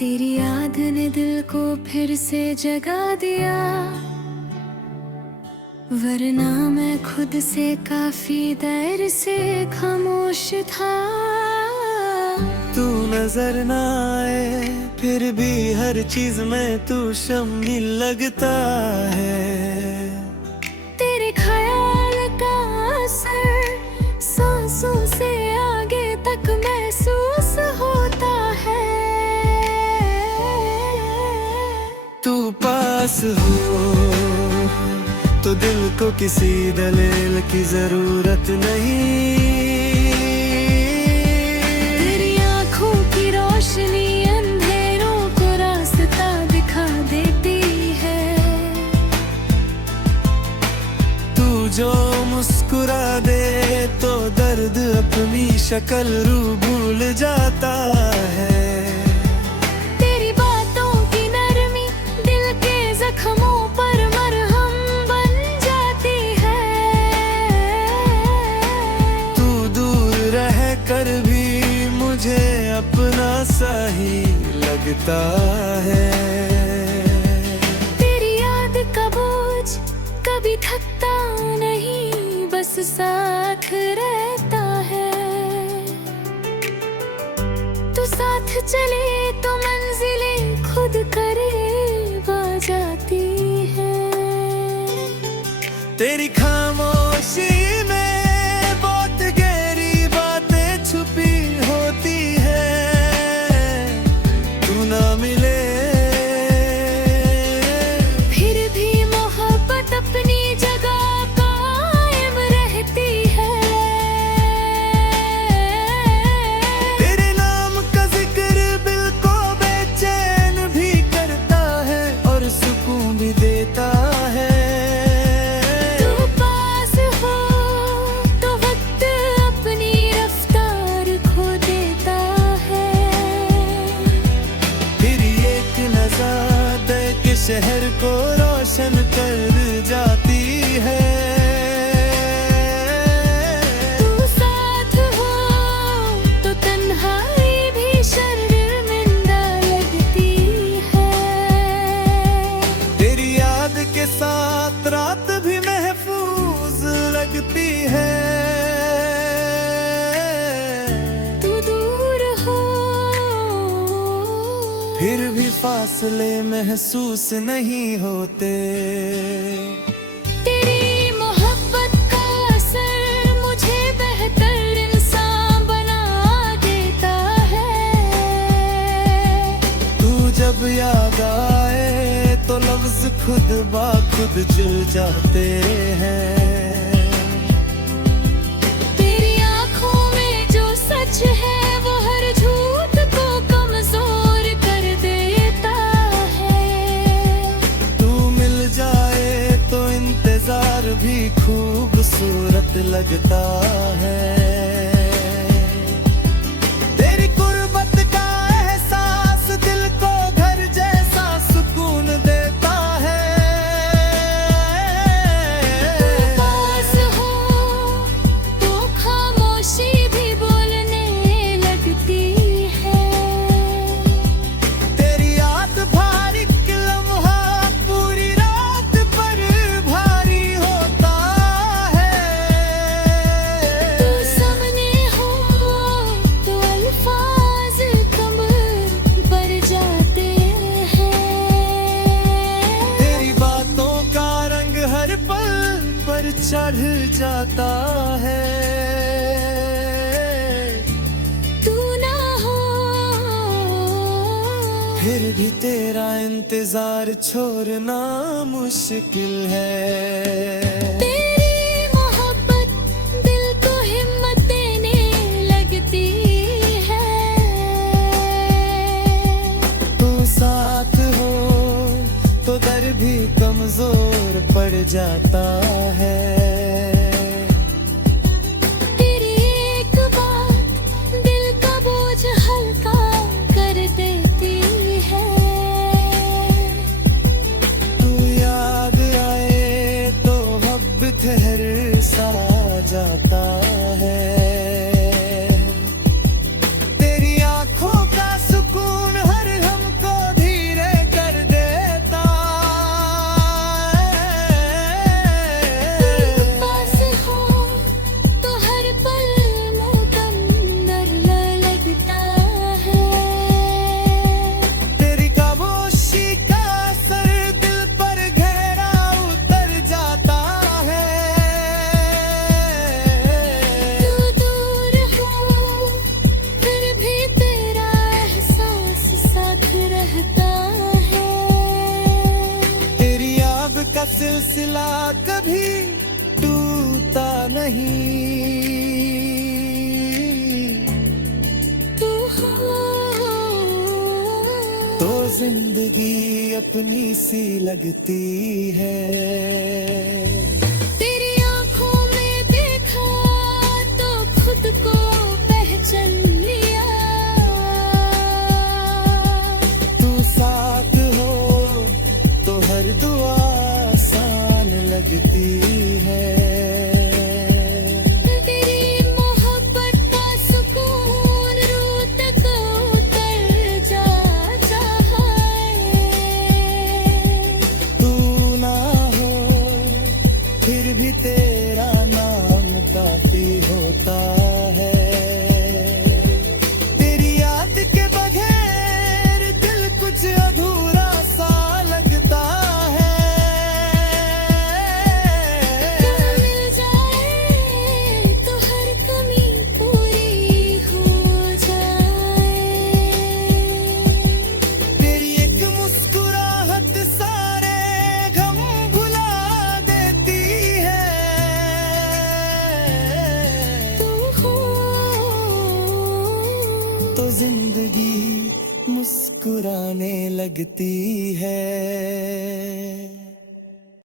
तेरी याद ने दिल को फिर से जगा दिया, वरना मैं खुद से काफी देर से खामोश था। तू नजर न आए फिर भी हर चीज में तू शामिल लगता है। तेरे ख्याल का असर सांसों से आगे तक महसूस होता है। तू पास हो तो दिल को किसी दलील की जरूरत नहीं। तेरी आँखों की रोशनी अंधेरों को रास्ता दिखा देती है। तू जो मुस्कुरा दे तो दर्द अपनी शक्ल रू भूल जाता है। तेरी बातों की नरमी दिल के जख्मों पर मरहम बन जाती है। तू दूर रह कर भी मुझे अपना सा ही लगता है। तेरी याद का बोझ कभी थकता नहीं, बस साथ रहता है। तू साथ चले तो मंजिलें खुद करीब आ जाती है। तेरी खामोशी में बहुत गहरी बातें छुपी होती है। तू ना मिले फिर भी मोहब्बत अपनी जगह कायम रहती है। तेरे नाम का जिक्र दिल को बेचैन भी करता है और सुकून भी देता है। तू पास हो तो वक्त अपनी रफ्तार खो देता है। फिर एक नजर देख के शहर को रोशन कर जाती है। तू साथ हो तो तन्हाई भी शर्मिंदा लगती है। तेरी याद के साथ रात भी महफूज लगती है। तू दूर हो फिर भी फासले महसूस नहीं होते। तेरी मोहब्बत का असर मुझे बेहतर इंसान बना देता है। तू जब याद आए तो लफ्ज खुद ब खुद जुड़ जाते हैं। तेरी आँखों में जो सच है वो हर झूठ को कमजोर कर देता है। तू मिल जाए तो इंतजार भी खूबसूरत लगता है। तेरी गुर्बत का एहसास दिल को घर जैसा सुकून देता है। पास हो तो खामोशी भी बोलने लगती है। तेरी याद भारी लम्हा पूरी रात पर भारी होता है। तू सामने हो तो अल्फाज कम पर जाते हैं। तेरी बातों का रंग हर पल पर चढ़ जाता है। तू ना हो फिर भी तेरा इंतजार छोड़ना मुश्किल है। तेरी मोहब्बत दिल को हिम्मत देने लगती है। तू साथ हो तो दर भी कमजोर पड़ जाता है। तेरी एक बात दिल का बोझ हल्का कर देती है। तू याद आए तो वक्त ठहर सा जाता है। तेरी आँखों का सुकून हर हम सिलसिला कभी टूटा नहीं। तू हो तो जिंदगी अपनी सी लगती है। तेरी आंखों में देखा तो खुद को पहचान लिया। तू साथ हो तो हर दुआ आसान लगती है। तेरी मोहब्बत का सुकून रूह तक उतर जाता है। तू ना हो फिर भी तेरा नाम काफी होता है। तेरी याद के बगैर दिल कुछ अधूरा सा लगता है। तू मिल जाए तो हर कमी पूरी हो जाए। तेरी एक मुस्कुराहट सारे गम भुला देती है। तू हो तो जिंदगी मुस्कुराने लगती है।